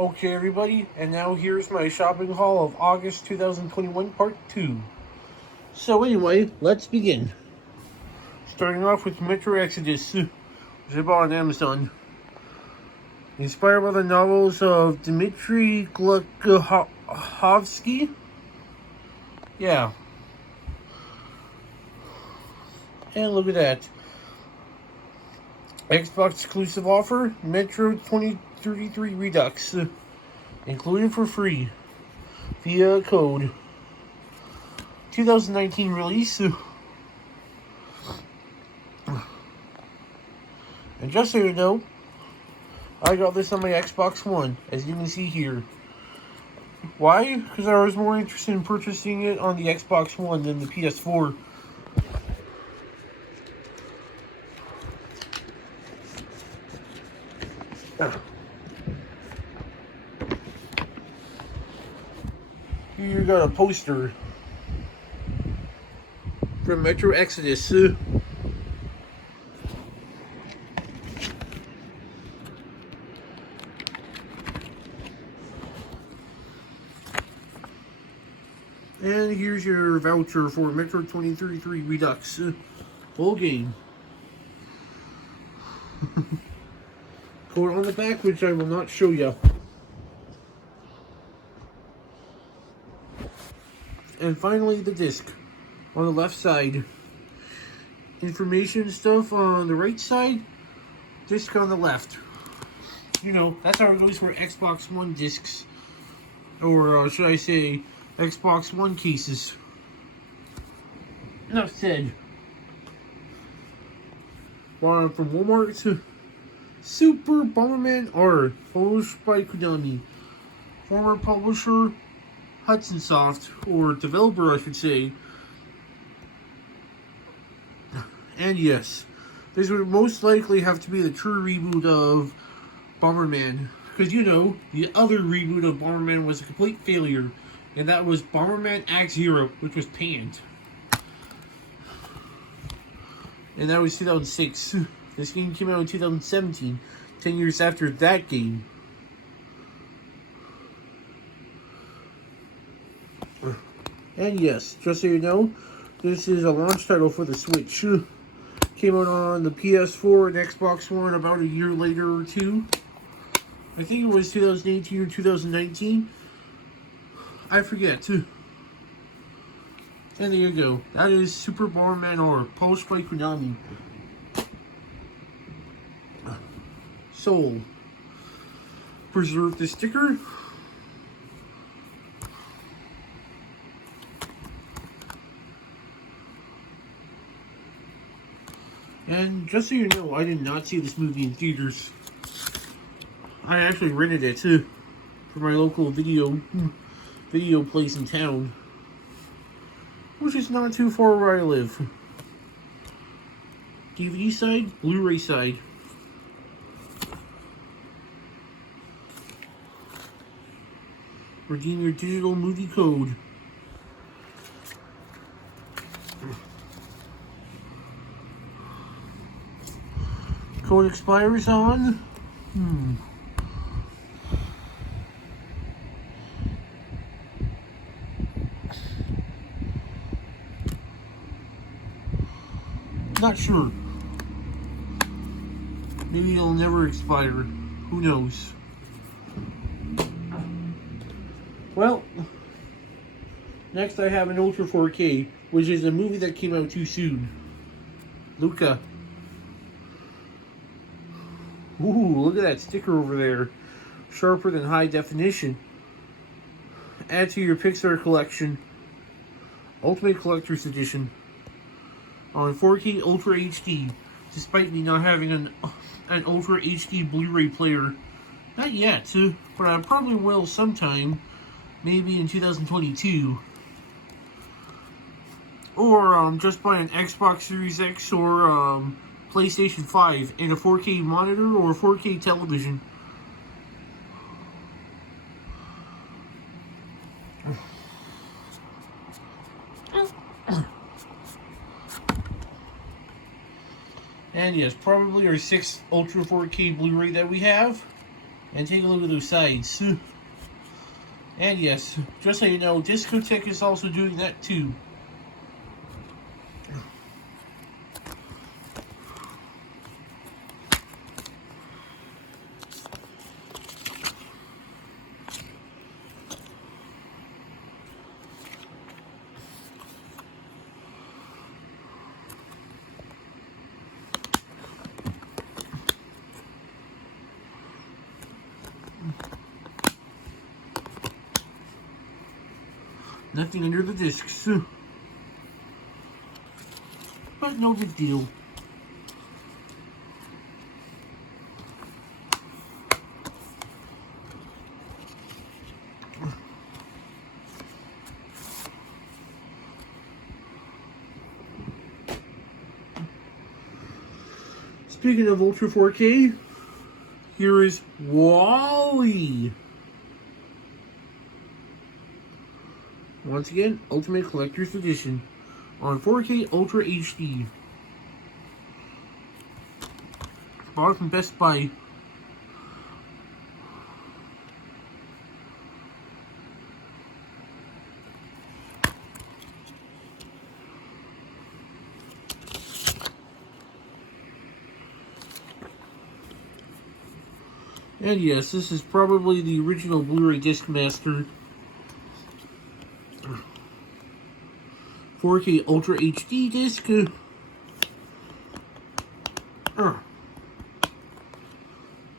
Okay, everybody, and now here's my shopping haul of August 2021, part 2. So, anyway, let's begin. Starting off with Metro Exodus, which I bought on Amazon. Inspired by the novels of Dmitry Glukhovsky. Yeah. And look at that. Xbox exclusive offer, Metro 2033 Redux. Included for free via code. 2019 release. And just so you know, I got this on my Xbox One, as you can see here. Why? Because I was more interested in purchasing it on the Xbox One than the PS4. Here you got a poster from Metro Exodus. And here's your voucher for Metro 2033 Redux. Full game. Code on the back, which I will not show you. And finally, the disc on the left side. Information stuff on the right side. Disc on the left. You know, that's how it goes for Xbox One discs. Or should I say, Xbox One cases. Enough said. Bought from Walmart. Super Bomberman R, published by Konami. Former publisher Hudson Soft, or developer I should say. And yes, this would most likely have to be the true reboot of Bomberman. Because you know, the other reboot of Bomberman was a complete failure. And that was Bomberman Act Zero, which was panned. And that was 2006. This game came out in 2017, 10 years after that game. And yes, just so you know, this is a launch title for the Switch. Came out on the PS4 and Xbox One about a year later or two. I think it was 2018 or 2019. I forget. And there you go. That is Super Bomberman R, published by Konami. Soul. Preserve the sticker. And just so you know, I did not see this movie in theaters. I actually rented it too for my local video place in town, which is not too far where I live. DVD side, Blu-ray side. Redeem your digital movie code. Code expires on... Not sure. Maybe it'll never expire. Who knows? Well, next I have an Ultra 4K, which is a movie that came out too soon. Luca. Ooh, look at that sticker over there. Sharper than high definition. Add to your Pixar collection. Ultimate Collector's Edition. On 4K Ultra HD, despite me not having an Ultra HD Blu-ray player. Not yet, but I probably will sometime. Maybe in 2022. Or just buy an Xbox Series X or PlayStation 5 and a 4K monitor or a 4K television. And yes, probably our 6th Ultra 4K Blu-ray that we have. And take a look at those sides. And yes, just so you know, Discotech is also doing that too. Nothing under the discs. But no big deal. Speaking of Ultra 4K, here is WALL-E. Once again, Ultimate Collector's Edition on 4K Ultra HD. Bought from Best Buy. And yes, this is probably the original Blu-ray Discmaster. 4K Ultra HD disc.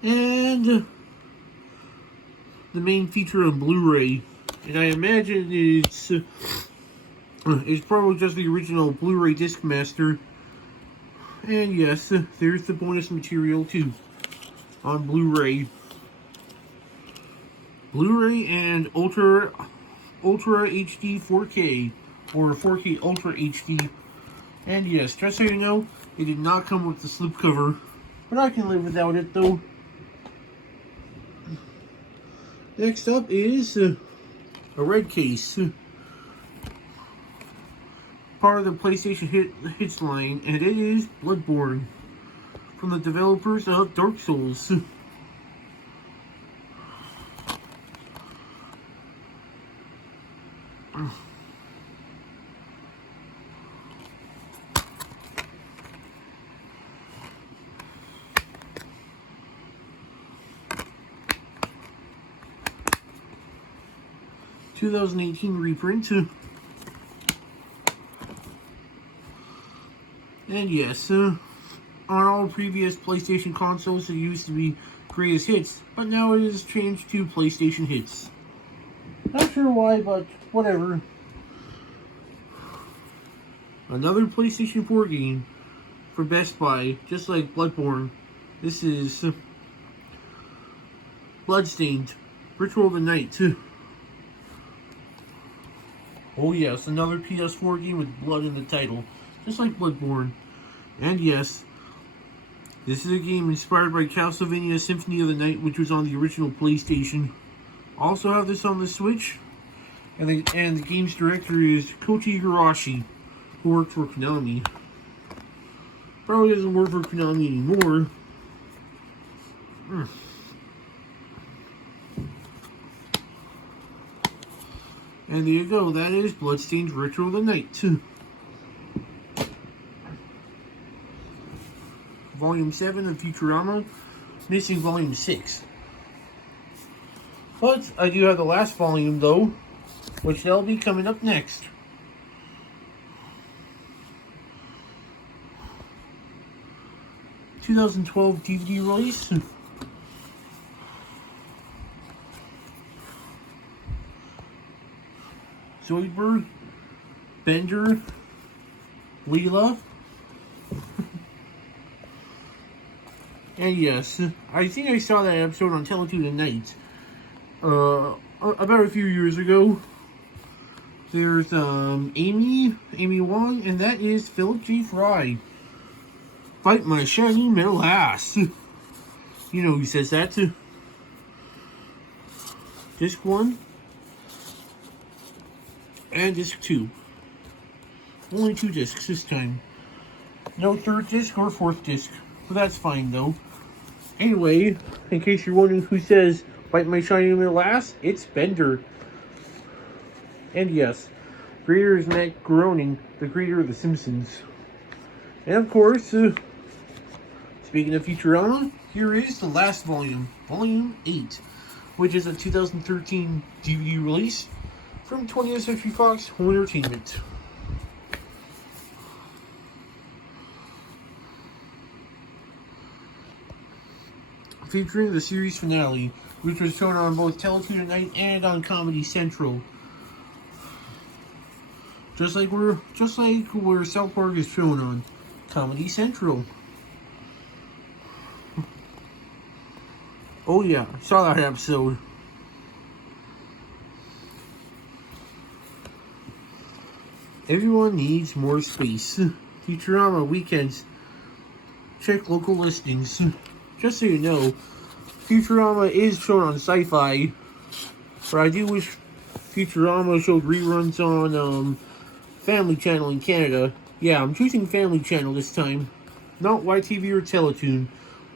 And the main feature on Blu-ray. And I imagine it's probably just the original Blu-ray Discmaster. And yes, there's the bonus material too on Blu-ray. Blu-ray and Ultra HD 4K or 4K Ultra HD. And yes, just so you know, it did not come with the slipcover, but I can live without it though. Next up is a red case, part of the PlayStation Hits line, and it is Bloodborne from the developers of Dark Souls. 2018 reprint. And yes, on all previous PlayStation consoles it used to be Greatest Hits, but now it is changed to PlayStation Hits. Not sure why, but whatever. Another PlayStation 4 game for Best Buy, just like Bloodborne. This is Bloodstained, Ritual of the Night. Oh yes, another PS4 game with blood in the title, just like Bloodborne. And yes, this is a game inspired by Castlevania Symphony of the Night, which was on the original PlayStation. Also have this on the Switch. And the game's director is Koji Hirashi, who worked for Konami. Probably doesn't work for Konami anymore. And there you go, that is Bloodstained Ritual of the Night. Volume 7 of Futurama, missing Volume 6. But I do have the last volume though, which they'll be coming up next. (2012) DVD release. Zoidberg, Bender, Leela. And yes, I think I saw that episode on Teletoon at night. About a few years ago. There's Amy Wong, and that is Philip J. Fry. Fight my shiny metal ass. You know who says that. Disc 1 and Disc 2. Only 2 discs this time. No third disc or fourth disc. But that's fine though. Anyway, in case you're wondering who says, "Bite my shiny mirror last," it's Bender. And yes, creator is Matt Groening, the creator of The Simpsons. And of course, speaking of Futurama, here is the last volume, Volume 8, which is a 2013 DVD release from 20th Century Fox Home Entertainment. Featuring the series finale, which was shown on both Teletoon at Night and on Comedy Central. Just like where South Park is shown on Comedy Central. Oh yeah, I saw that episode. Everyone needs more space. Futurama weekends. Check local listings. Just so you know, Futurama is shown on Sci-Fi, but I do wish Futurama showed reruns on Family Channel in Canada. Yeah, I'm choosing Family Channel this time, not YTV or Teletoon.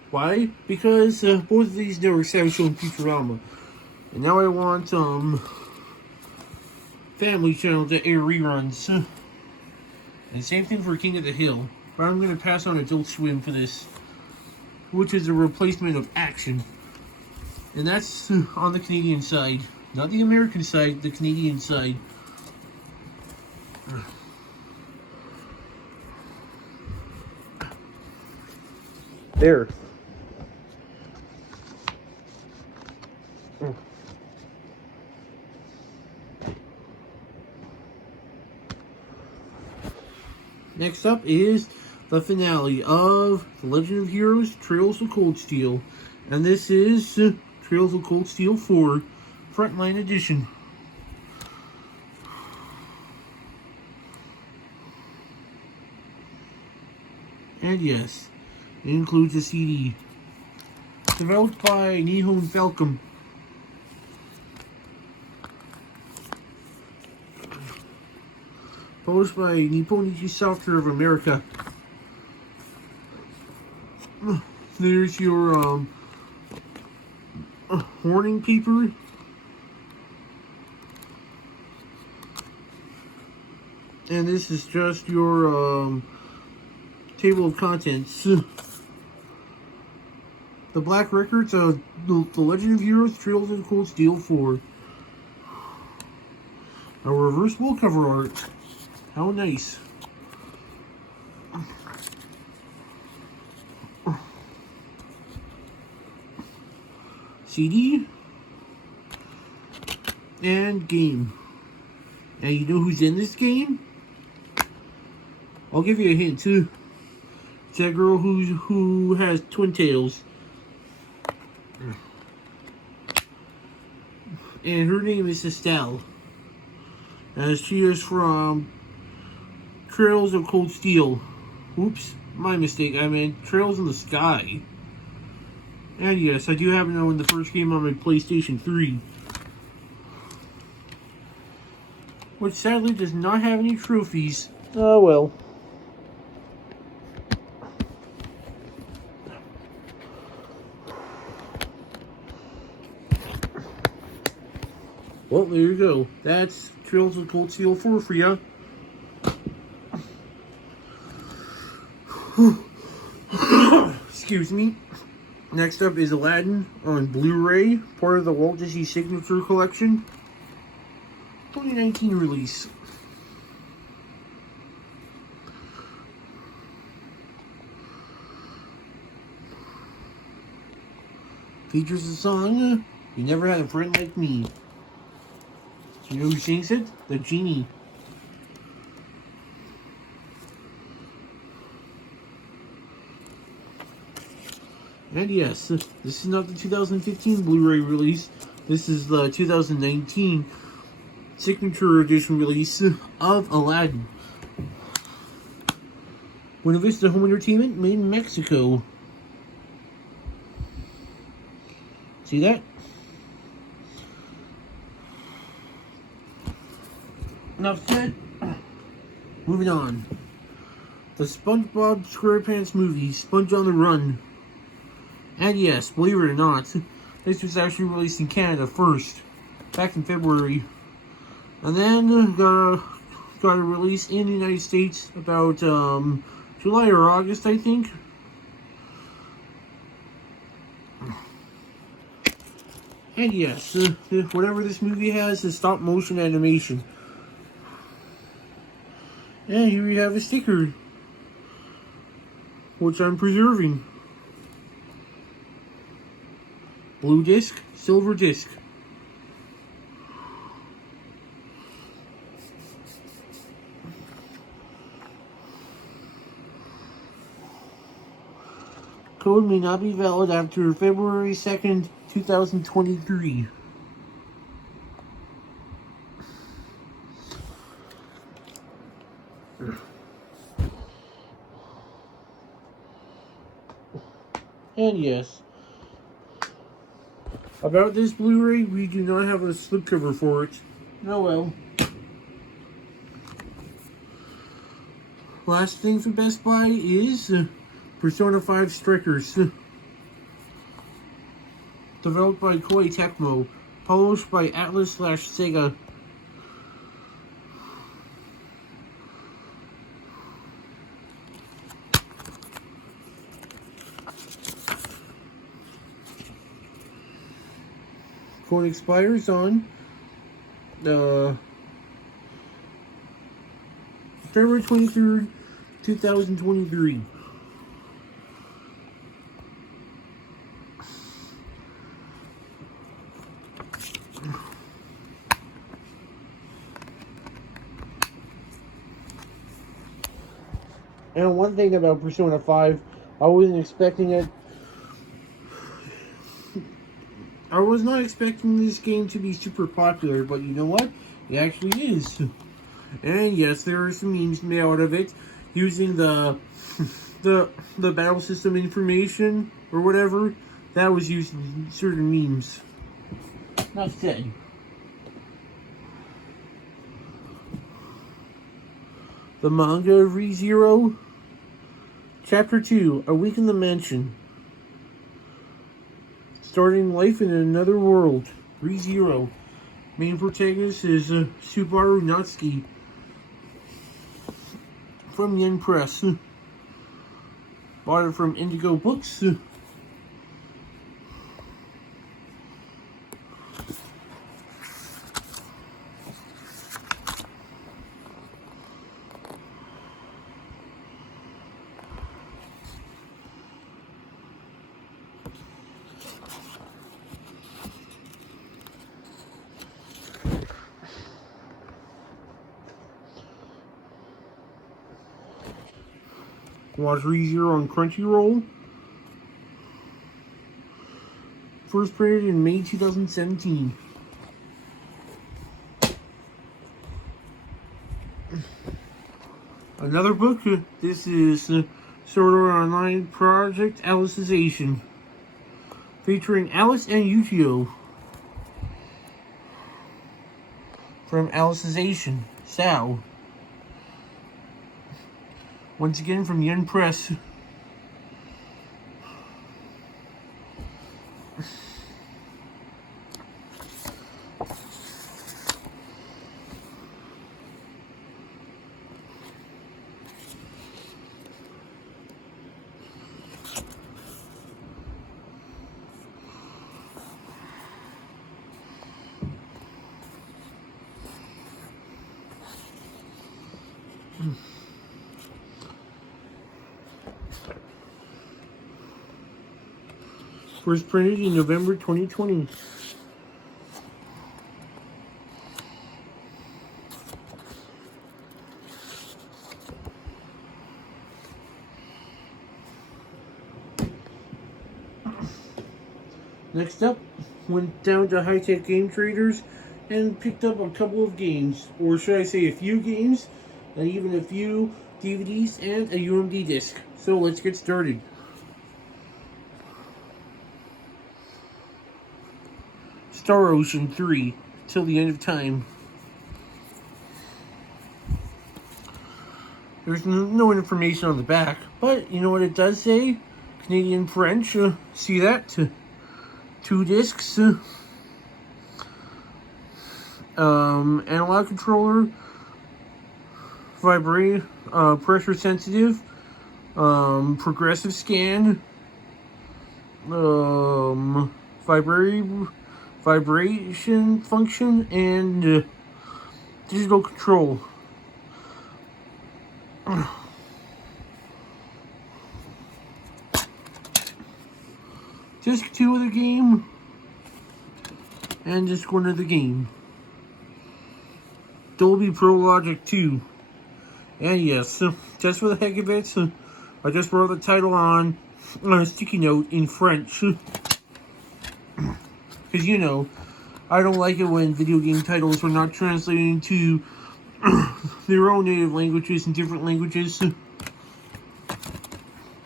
Why? Because both of these networks have shown Futurama, and now I want Family Channel to air reruns. And same thing for King of the Hill, but I'm going to pass on Adult Swim for this, which is a replacement of Action. And that's on the Canadian side. Not the American side, the Canadian side. There. Next up is the finale of The Legend of Heroes Trails of Cold Steel. And this is Trails of Cold Steel 4 Frontline Edition. And yes, it includes a CD. Developed by Nihon Falcom. Published by Nipponichi Software of America. There's your warning paper. And this is just your table of contents. The Black Records of The Legend of Heroes Trails of Cold Steel 4. A reversible cover art. How nice. CD and game. And you know who's in this game? I'll give you a hint too. It's that girl who has twin tails. And her name is Estelle. As she is from Trails of Cold Steel. Oops, my mistake. I meant Trails in the Sky. And yes, I do happen to own the first game on my PlayStation 3. Which sadly does not have any trophies. Oh well. Well, there you go. That's Trails of Cold Steel 4 for ya. Excuse me. Next up is Aladdin on Blu-ray, part of the Walt Disney Signature Collection. 2019 release. Features the song, "You Never Had a Friend Like Me." You know who sings it? The Genie. And yes, this is not the 2015 Blu-ray release. This is the 2019 Signature Edition release of Aladdin. Buena Vista Home Entertainment, made in Mexico. See that? Enough said. Moving on. The SpongeBob SquarePants movie, Sponge on the Run. And yes, believe it or not, this was actually released in Canada first, back in February. And then got a release in the United States about July or August, I think. And yes, whatever this movie has is stop motion animation. And here we have a sticker, which I'm preserving. Blue disc, silver disc. Code may not be valid after February 2nd, 2023. And yes, about this Blu-ray, we do not have a slipcover for it. Oh well. Last thing from Best Buy is Persona 5 Strikers. Developed by Koei Tecmo. Published by Atlas/Sega. Code expires on February 23rd, 2023. And one thing about Persona 5, I wasn't expecting it. I was not expecting this game to be super popular, but you know what? It actually is. And yes, there are some memes made out of it using the battle system information or whatever that was used in certain memes. Not said. The manga of ReZero, Chapter 2, A Week in the Mansion. Starting life in another world. ReZero. Main protagonist is Subaru Natsuki. From Yen Press. Bought it from Indigo Books. Watch ReZero on Crunchyroll. First printed in May 2017. Another book. This is Sword Art Online Project Alicization. Featuring Alice and Yukio. From Alicization. Sao. Once again from Yen Press. First printed in November 2020. Next up, went down to High Tech Game Traders and picked up a couple of games, or should I say a few games, and even a few DVDs and a UMD disc. So let's get started. Star Ocean 3, Till the End of Time. There's no information on the back, but you know what it does say? Canadian French. See that? 2 discs. Analog controller. Vibrate. Pressure sensitive. Progressive scan. Vibration function, and digital control. Disc 2 of the game, and disc 1 of the game. Dolby Pro Logic 2. And yes, just for the heck of it, I just wrote the title on a sticky note in French. Because, you know, I don't like it when video game titles are not translated into their own native languages and different languages.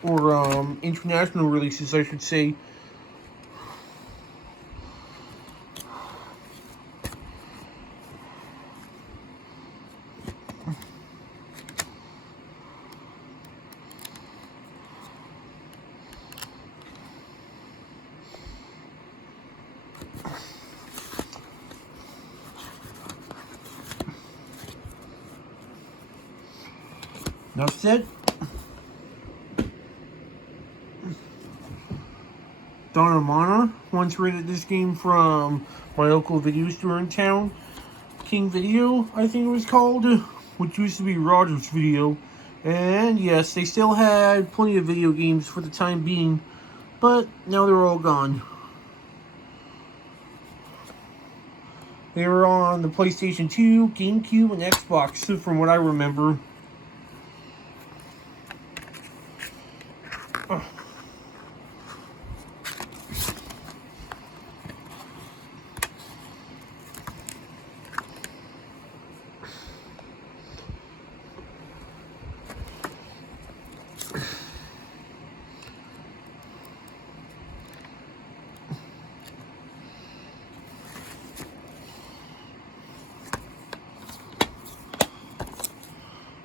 Or, international releases, I should say. Enough said. Donna Mana once rented this game from my local video store in town. King Video, I think it was called, which used to be Rogers Video. And yes, they still had plenty of video games for the time being, but now they're all gone. They were on the PlayStation 2, GameCube, and Xbox, from what I remember.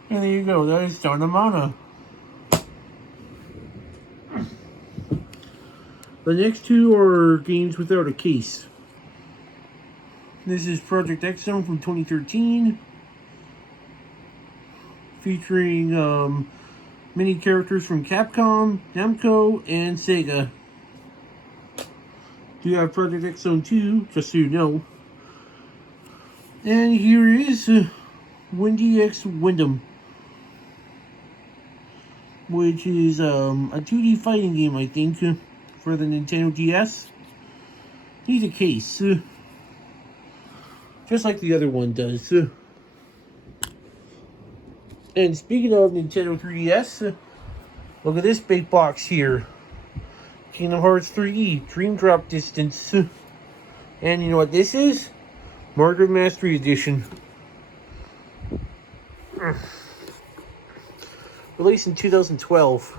And there you go, that is Donna Mana. The next 2 are games without a case. This is Project X Zone from 2013. Featuring many characters from Capcom, Namco, and Sega. Do have Project X Zone 2, just so you know. And here is Windy X Wyndham, which is a 2D fighting game, I think, for the Nintendo DS. Needs a case, just like the other one does. And speaking of Nintendo 3DS, look at this big box here. Kingdom Hearts 3E, Dream Drop Distance. And you know what this is? Margaret Mastery Edition. Released in 2012.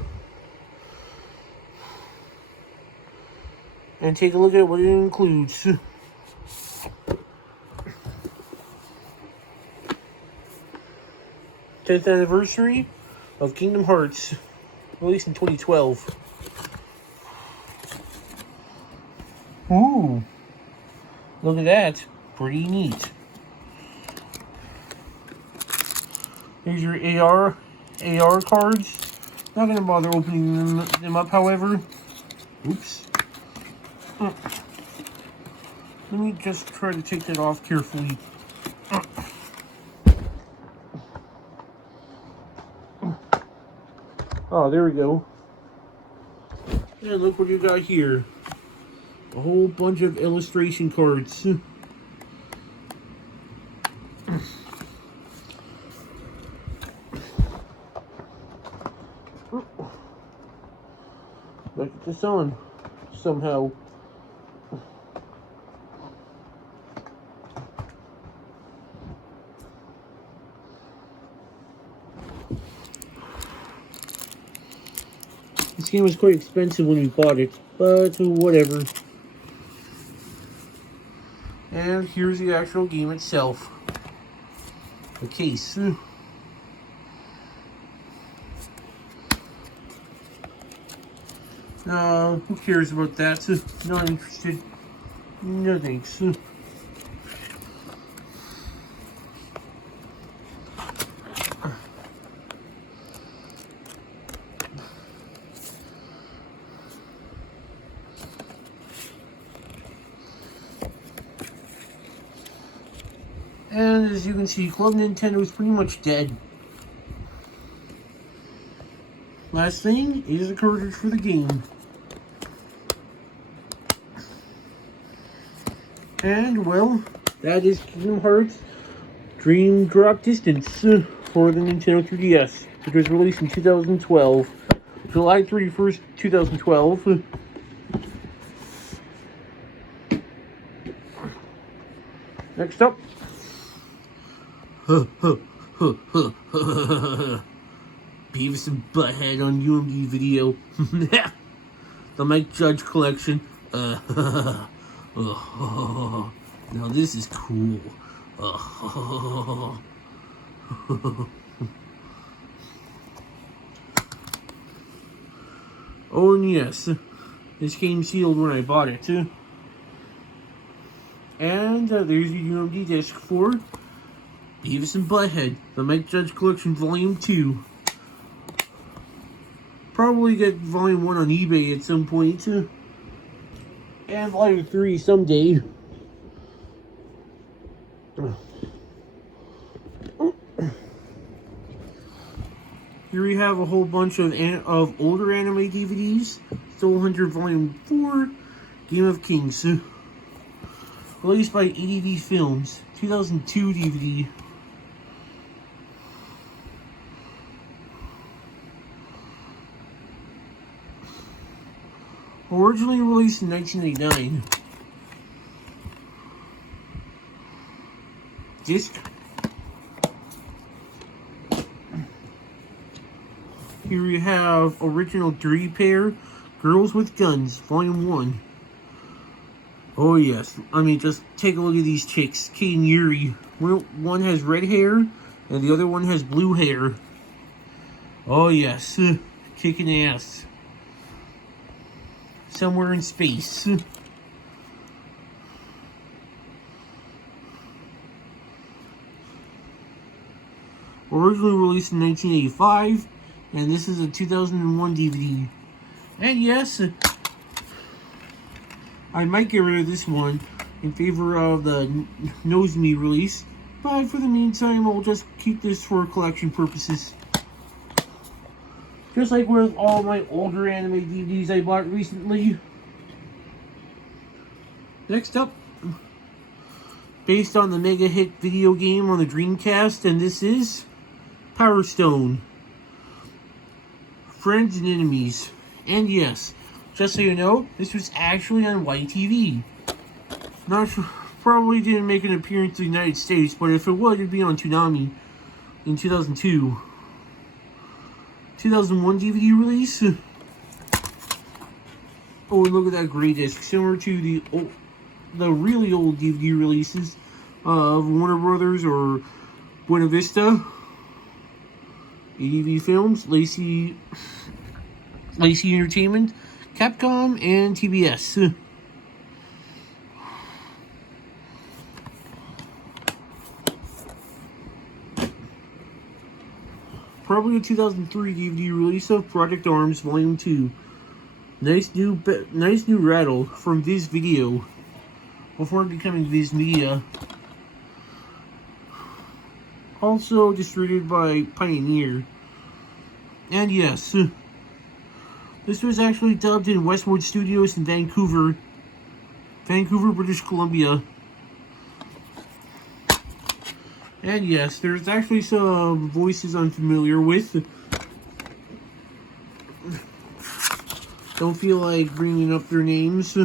And take a look at what it includes. 10th anniversary of Kingdom Hearts. Released in 2012. Ooh. Look at that. Pretty neat. Here's your AR cards. Not going to bother opening them up, however. Oops. Let me just try to take that off carefully. Oh, there we go. And look what you got here. A whole bunch of illustration cards. Let's get this on somehow. This game was quite expensive when we bought it, but whatever. And here's the actual game itself. The case. Who cares about that? Not interested. No thanks. And as you can see, Club Nintendo is pretty much dead. Last thing is the cartridge for the game. And, well, that is Kingdom Hearts Dream Drop Distance for the Nintendo 3DS, which was released in 2012. July 31st, 2012. Next up. Beavis and Butthead on UMD video. The Mike Judge collection. Now this is cool. Oh, and yes, this came sealed when I bought it. And there's your UMD disc for Beavis and Butthead, the Mike Judge Collection Volume 2. Probably get Volume 1 on eBay at some point. And Volume 3 someday. Here we have a whole bunch of older anime DVDs. Soul Hunter Volume 4, Game of Kings. Released by ADV Films, 2002 DVD. Originally released in 1989. Disc. Here we have original 3-pair Girls with Guns, Volume 1. Oh yes, I mean, just take a look at these chicks, Kate and Yuri. One has red hair, and the other one has blue hair. Oh yes, kicking ass. Somewhere in space. Originally released in 1985, and this is a 2001 DVD. And yes, I might get rid of this one in favor of the Nose Me release, but for the meantime, I'll just keep this for collection purposes. Just like with all my older anime DVDs I bought recently. Next up, based on the mega hit video game on the Dreamcast, and this is Power Stone. Friends and Enemies. And yes, just so you know, this was actually on YTV. Not sure, probably didn't make an appearance in the United States, but if it would, it'd be on Toonami in 2002. 2001 DVD release. Oh, and look at that gray disc, similar to the really old DVD releases of Warner Brothers or Buena Vista. ADV Films, Lacey Entertainment, Capcom, and TBS. Probably a 2003 DVD release of Project Arms Volume 2. Nice new rattle from Viz Video before becoming Viz Media. Also distributed by Pioneer. And yes, this was actually dubbed in Westwood Studios in Vancouver, British Columbia. And yes, there's actually some voices I'm familiar with. Don't feel like bringing up their names.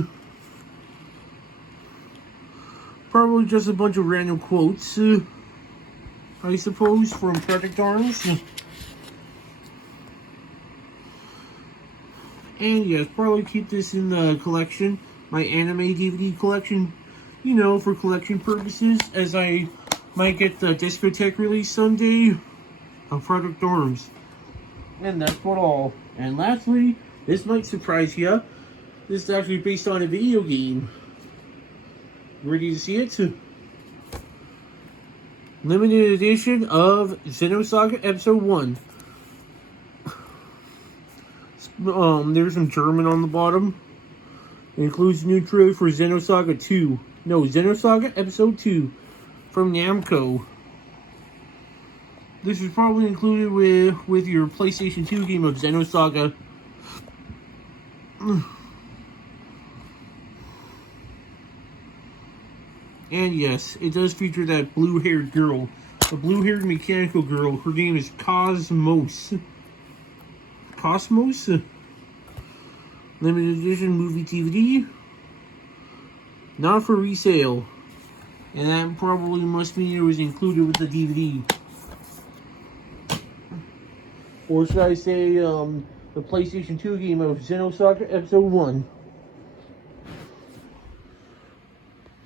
Probably just a bunch of random quotes, I suppose, from Project Arms. And yes, probably keep this in the collection, my anime DVD collection, you know, for collection purposes, as I might get the Discotheque release someday of Project Arms. And that's what all. And lastly, This might surprise you. This is actually based on a video game. Ready to see it? Limited edition of Xenosaga Episode 1. There's some German on the bottom. It includes new trailer for Xenosaga 2. No, Xenosaga Episode 2 from Namco. This is probably included with your PlayStation 2 game of Xenosaga. And yes, it does feature that blue-haired girl. The blue-haired mechanical girl. Her name is Cosmos. Cosmos? Limited edition movie DVD. Not for resale. And that probably must mean it was included with the DVD. Or should I say, the PlayStation 2 game of Xenosaga Episode 1.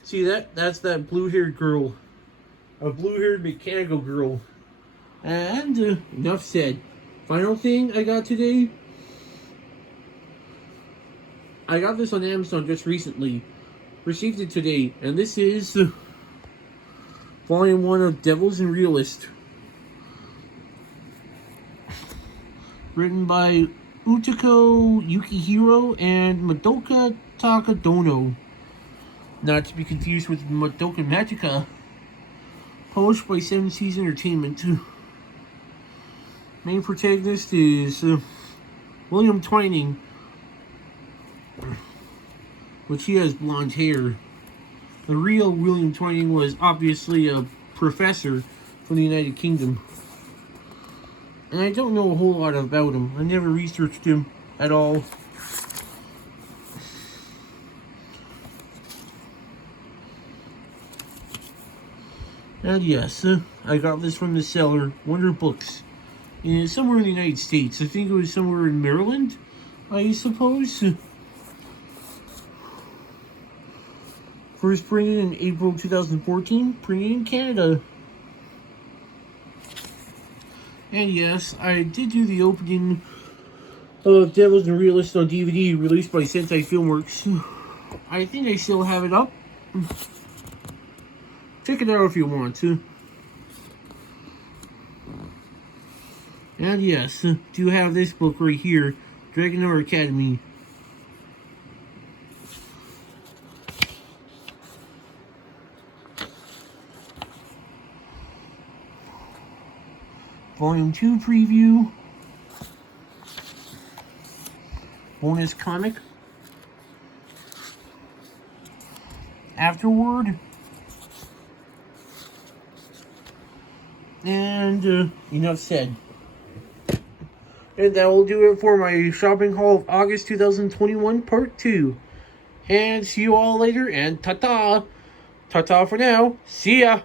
See that's that blue-haired girl. A blue-haired mechanical girl. And, enough said. Final thing I got today. I got this on Amazon just recently. Received it today. And this is Volume 1 of Devils and Realists. Written by Utako Yukihiro and Madoka Takadono. Not to be confused with Madoka Magica. Published by Seven Seas Entertainment. Main protagonist is William Twining. Which he has blonde hair. The real William Twining was obviously a professor from the United Kingdom. And I don't know a whole lot about him. I never researched him at all. And yes, I got this from the seller, Wonder Books. And somewhere in the United States. I think it was somewhere in Maryland, I suppose. First printed in April 2014, printed in Canada. And yes, I did do the opening of Devils and Realists on DVD, released by Sentai Filmworks. I think I still have it up. Check it out if you want to. And yes, do have this book right here, Dragonair Academy. Volume 2 preview. Bonus comic. Afterward. And enough said. And that will do it for my shopping haul of August 2021 Part 2. And see you all later, and ta-ta! Ta-ta for now. See ya!